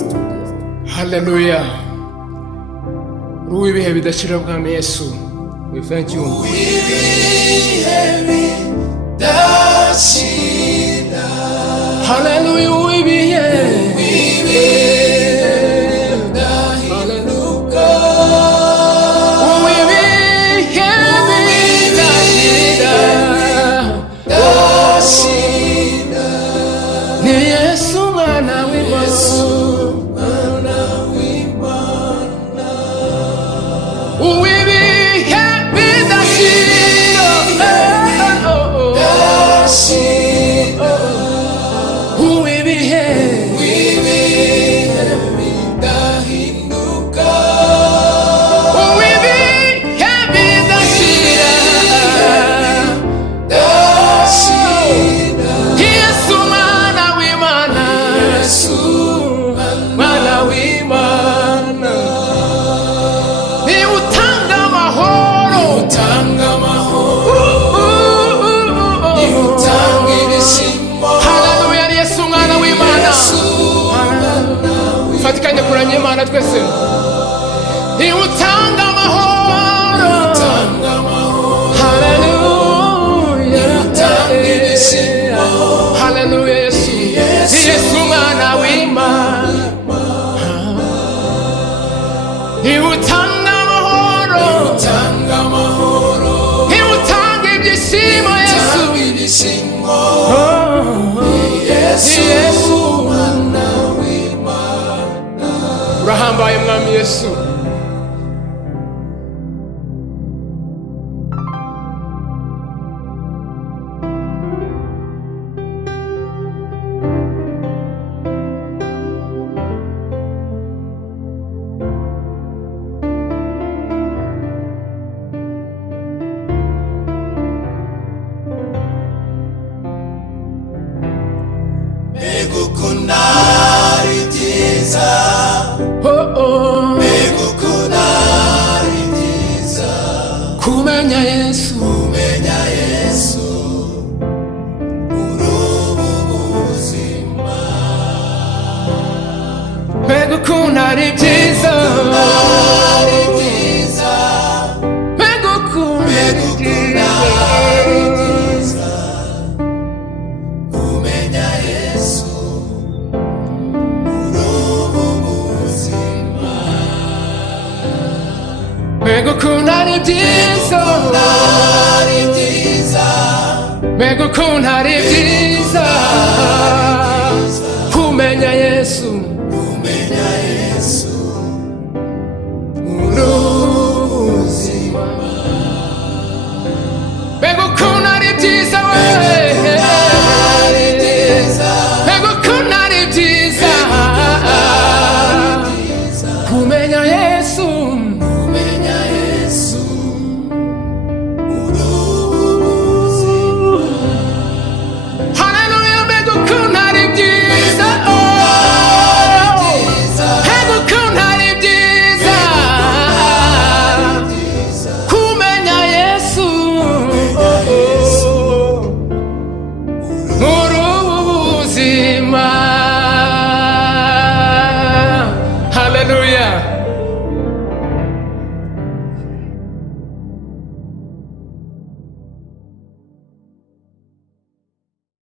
studio. Hallelujah. Nibihe bidashira bwami Yesu. We thank you. Nibihe bidashira. Hallelujah. Nibihe bidahinduka. Nibihe bidashira. Ni Yesu mwana w'Imana. Fatikanye kuranye Imana twese. Ni utanga amahoro. Hallelujah. Hallelujah Yesu. Yesu mwana w'Imana. Ni utanga amahoro. Ni utanga ibyishimo Yesu. Yesu mwana urahambaye mwami Yesu. Megukunda ibyiza. Megukunda ibyiza. Kumenya Yesu. Urubu buzima. Megukunda ibyiza. Megukunda ibyiza. Megukunda ibyiza. Megukunda ibyiza. Kumenya Yesu.